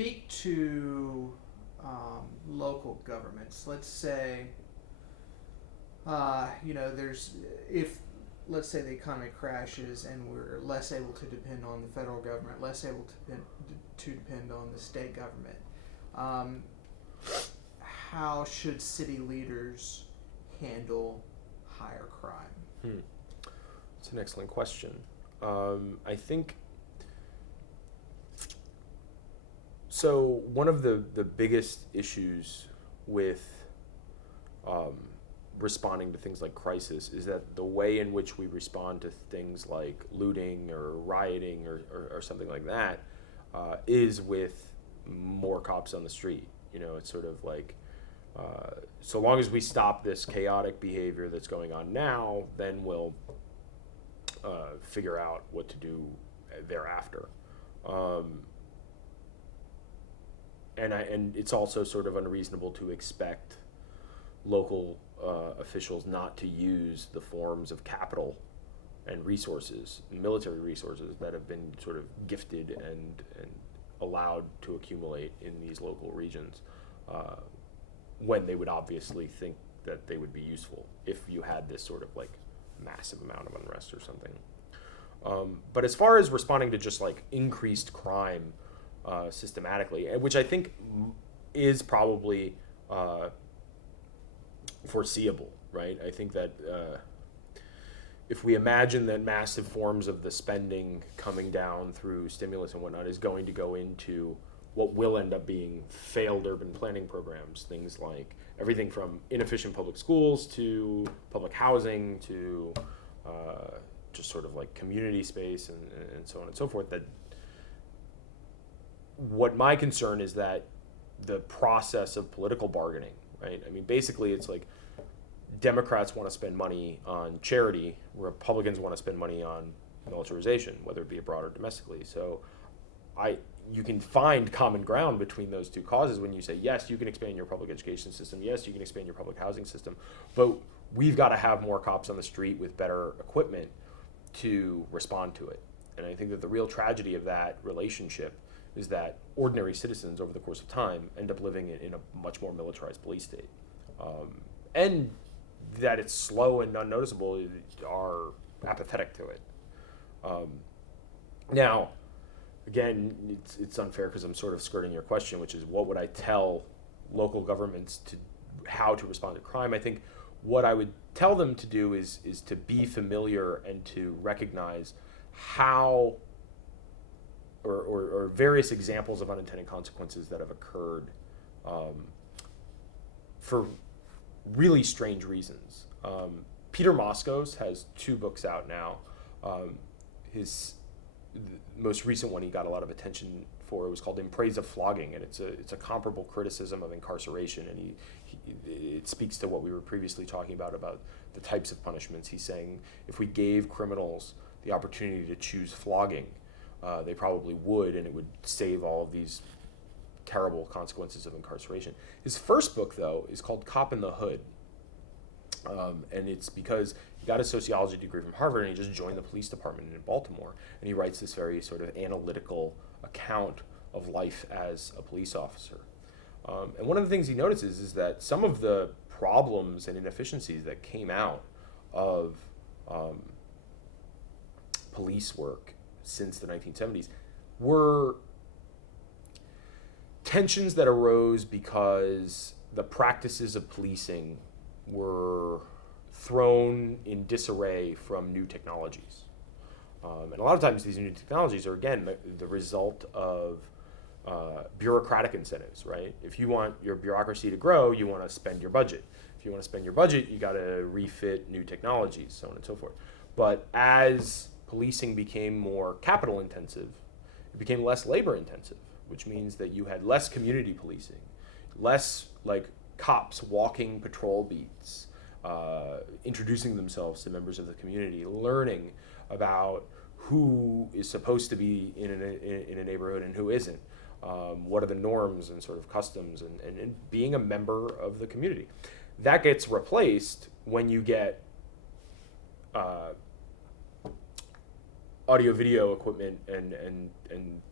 speak to local governments. Let's say, there's if let's say the economy crashes and we're less able to depend on the federal government, less able to depend on the state government. How should city leaders handle higher crime? It's an excellent question. I think so. One of the biggest issues with responding to things like crisis is that the way in which we respond to things like looting or rioting or something like that is with more cops on the street. It's sort of like so long as we stop this chaotic behavior that's going on now, then we'll figure out what to do thereafter. And it's also sort of unreasonable to expect local officials not to use the forms of capital and resources, military resources that have been sort of gifted and allowed to accumulate in these local regions when they would obviously think that they would be useful if you had this sort of like massive amount of unrest or something. But as far as responding to just like increased crime systematically, which I think is probably foreseeable, right? I think that if we imagine that massive forms of the spending coming down through stimulus and whatnot is going to go into what will end up being failed urban planning programs, things like everything from inefficient public schools to public housing to just sort of like community space and so on and so forth, that what my concern is that the process of political bargaining, right? I mean, basically it's like Democrats want to spend money on charity, Republicans want to spend money on militarization, whether it be abroad or domestically. So you can find common ground between those two causes when you say, yes, you can expand your public education system, yes, you can expand your public housing system, but we've got to have more cops on the street with better equipment to respond to it. And I think that the real tragedy of that relationship is that ordinary citizens over the course of time end up living in a much more militarized police state. And that it's slow and unnoticeable are apathetic to it. Now, again, it's unfair because I'm sort of skirting your question, which is what would I tell local governments how to respond to crime? I think what I would tell them to do is to be familiar and to recognize how or various examples of unintended consequences that have occurred for really strange reasons. Peter Moskos has 2 books out now. His most recent one he got a lot of attention for. It was called In Praise of Flogging, and it's a comparable criticism of incarceration, and it speaks to what we were previously talking about the types of punishments. He's saying if we gave criminals the opportunity to choose flogging, they probably would, and it would save all of these terrible consequences of incarceration. His first book, though, is called Cop in the Hood. And it's because he got a sociology degree from Harvard and he just joined the police department in Baltimore. And he writes this very sort of analytical account of life as a police officer. And one of the things he notices is that some of the problems and inefficiencies that came out of police work since the 1970s were tensions that arose because the practices of policing were thrown in disarray from new technologies. And a lot of times these new technologies are, again, the result of bureaucratic incentives, right? If you want your bureaucracy to grow, you want to spend your budget. If you want to spend your budget, you got to refit new technologies, so on and so forth. But as policing became more capital intensive, it became less labor intensive, which means that you had less community policing, less like cops walking patrol beats, introducing themselves to members of the community, learning about who is supposed to be in a neighborhood and who isn't, what are the norms and sort of customs, and being a member of the community. That gets replaced when you get audio video equipment and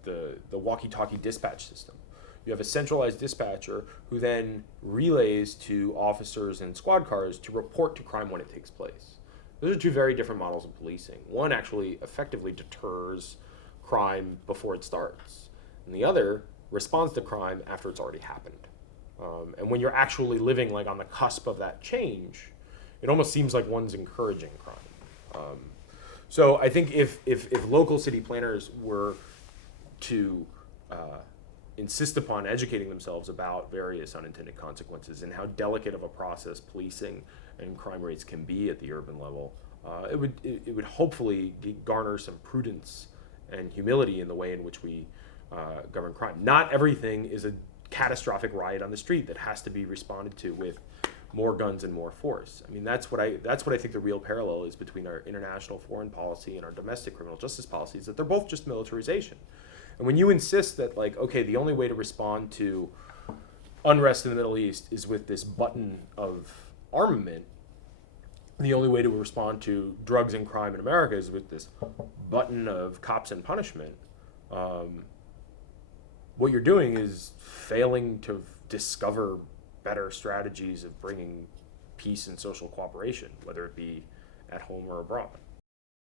the walkie-talkie dispatch system. You have a centralized dispatcher who then relays to officers and squad cars to report to crime when it takes place. Those are two very different models of policing. One actually effectively deters crime before it starts, and the other responds to crime after it's already happened. And when you're actually living like on the cusp of that change, it almost seems like one's encouraging crime. So I think if local city planners were to insist upon educating themselves about various unintended consequences and how delicate of a process policing and crime rates can be at the urban level, it would hopefully garner some prudence and humility in the way in which we govern crime. Not everything is a catastrophic riot on the street that has to be responded to with more guns and more force. I mean, that's what I think the real parallel is between our international foreign policy and our domestic criminal justice policies, that they're both just militarization. And when you insist that, like, okay, the only way to respond to unrest in the Middle East is with this button of armament, the only way to respond to drugs and crime in America is with this button of cops and punishment, what you're doing is failing to discover better strategies of bringing peace and social cooperation, whether it be at home or abroad.